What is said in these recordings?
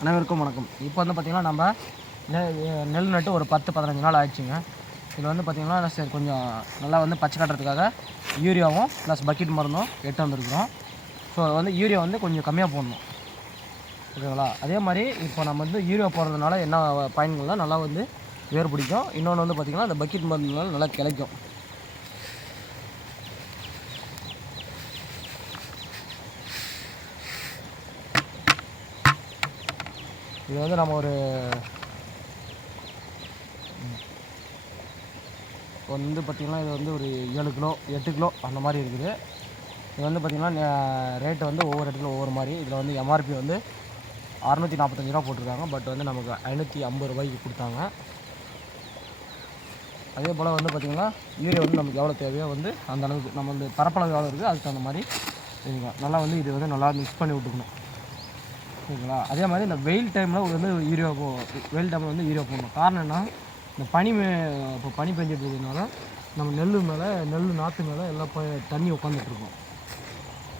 அனைவருக்கும் வணக்கம். இப்போ வந்து பார்த்திங்கன்னா நம்ம நெ- நெல் நட்டு ஒரு பத்து பதினஞ்சு நாள் ஆயிடுச்சுங்க. இதில் வந்து பார்த்திங்கன்னா சரி கொஞ்சம் நல்லா வந்து பச்சை கட்டுறதுக்காக யூரியாவும் ப்ளஸ் பக்கெட் மருந்தும் எட்டு வந்துருக்குறோம். ஸோ வந்து யூரியா வந்து கொஞ்சம் கம்மியாக போடணும். ஓகேங்களா? அதே மாதிரி இப்போ நம்ம வந்து யூரியா போடுறதுனால என்ன பயன்கள்லாம் நல்லா வந்து வேர் பிடிக்கும். இன்னொன்று வந்து பார்த்திங்கன்னா அந்த பக்கெட் மருந்துனால நல்லா கிளைக்கும். இது வந்து நம்ம ஒரு இப்போ வந்து பார்த்திங்கன்னா இது வந்து ஒரு ஏழு கிலோ எட்டு கிலோ அந்த மாதிரி இருக்குது. இது வந்து பார்த்திங்கன்னா ரேட்டு வந்து ஒவ்வொரு இடத்துல ஒவ்வொரு மாதிரி. இதில் வந்து எம்ஆர்பி வந்து அறநூற்றி நாற்பத்தஞ்சு ரூபா போட்டிருக்காங்க. பட் வந்து நமக்கு ஐநூற்றி ஐம்பது ரூபாய்க்கு கொடுத்தாங்க. அதே போல் வந்து பார்த்திங்கன்னா யூரியா வந்து நமக்கு எவ்வளோ தேவையோ வந்து அந்த அளவுக்கு நம்ம வந்து பரப்பளவு எவ்வளோ இருக்குது அதுக்கு தகுந்த மாதிரி நல்லா வந்து இது வந்து நல்லா மிக்ஸ் பண்ணி விட்டுக்கணும். ஓகேங்களா? அதே மாதிரி இந்த வெயில் டைமில் வந்து யூரியா போ வெயில் டைமில் வந்து யூரியா போடணும். காரணம் என்ன? இந்த பனி மே இப்போ பனி பெஞ்சிட்டு இருக்கிறதுனால நம்ம நெல் மேலே நெல் நாற்று மேலே எல்லாம் ப தண்ணி உட்காந்துட்ருக்கோம்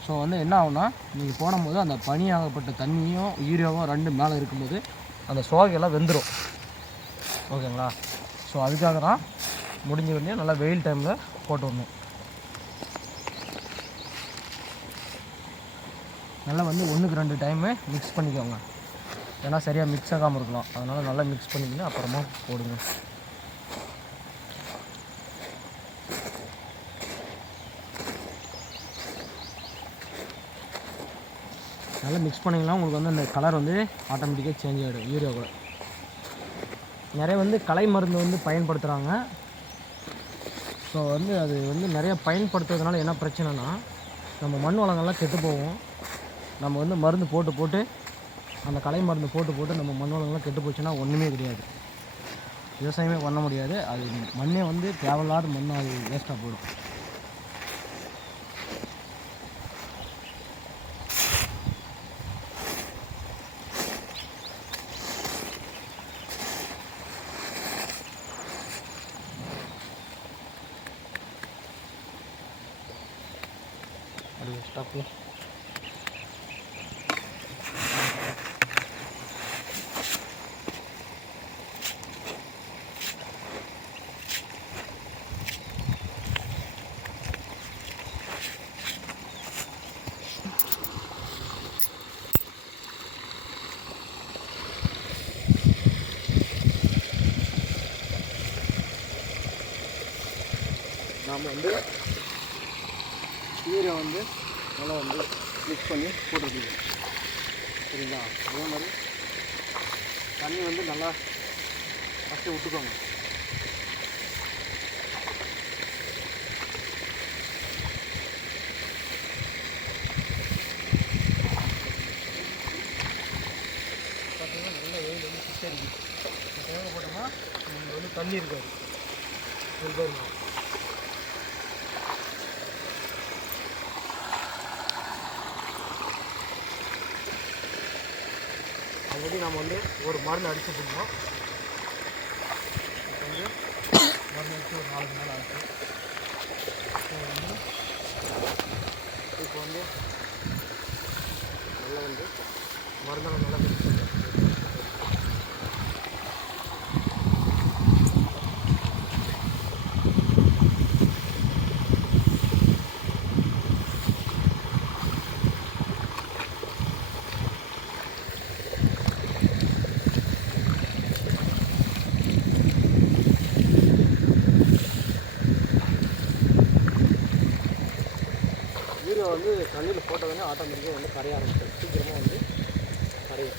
ஸோ வந்து என்ன ஆகும்னா நீங்கள் போடும்போது அந்த பனியாகப்பட்ட தண்ணியும் யூரியாவும் ரெண்டு மேலே இருக்கும்போது அந்த சோகையெல்லாம் வெந்துடும் ஓகேங்களா? ஸோ அதுக்காக தான் முடிஞ்ச உடனே நல்லா வெயில் டைமில் போட்டு விடணும். நல்லா வந்து ஒன்றுக்கு ரெண்டு டைமு மிக்ஸ் பண்ணிக்கோங்க. ஏன்னா சரியாக மிக்ஸ் ஆகாமல் இருக்கலாம். அதனால் நல்லா மிக்ஸ் பண்ணிக்கின்னு அப்புறமா போடுங்க. நல்லா மிக்ஸ் பண்ணிங்கன்னா உங்களுக்கு வந்து அந்த கலர் வந்து ஆட்டோமேட்டிக்காக சேஞ்ச் ஆகிடும் யூரியா கூட. நிறைய வந்து கலை மருந்து வந்து பயன்படுத்துகிறாங்க ஸோ வந்து அது வந்து நிறைய பயன்படுத்துறதுனால என்ன பிரச்சனைனா நம்ம மண் வளங்கள்லாம் கெட்டு போகும். நம்ம வந்து மருந்து போட்டு போட்டு அந்த கலை மருந்து போட்டு போட்டு நம்ம மண் வளங்கள்லாம் கெட்டு போச்சுன்னா ஒன்றுமே கிடையாது. விவசாயமே பண்ண முடியாது. அது மண்ணே வந்து தேவையில்லாத மண் அது வேஸ்ட்டாக போயிடும். அது ஸ்டாப்பு நாம் வந்து கீரை வந்து நல்லா வந்து மிக்ஸ் பண்ணி போட்டுருக்கோம் சரிங்களா? அதே மாதிரி தண்ணி வந்து நல்லா ஃபஸ்ட்டு விட்டுக்கோங்க. பார்த்தீங்கன்னா நல்லா வந்து தேவை போட்டோம்னா உங்களுக்கு வந்து தண்ணி இருக்காது. இது ஆல்ரெடி நம்ம வந்து ஒரு மருந்து அடிச்சுட்டு இருந்தோம் இப்போ வந்து மருந்து அடித்து ஒரு நாலு நாள் ஆச்சு. வந்து இப்போ வந்து நல்லா வந்து மருந்தெல்லாம் நல்லா மிக்ஸ் வந்து தண்ணியில் போட்டதுமே ஆட்டோமேட்டிக்காக வந்து கரைய ஆரம்பிச்சிடும். சீக்கிரமாக வந்து கரையும்.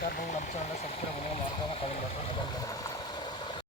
ஷேர் பண்ணுங்கள் நம்ம சேனலில் சப்ஸ்கிரைப் பண்ணுங்கள் மறக்காமல் கமெண்ட் பாக்ஸில் கமெண்ட் பண்ணுங்கள்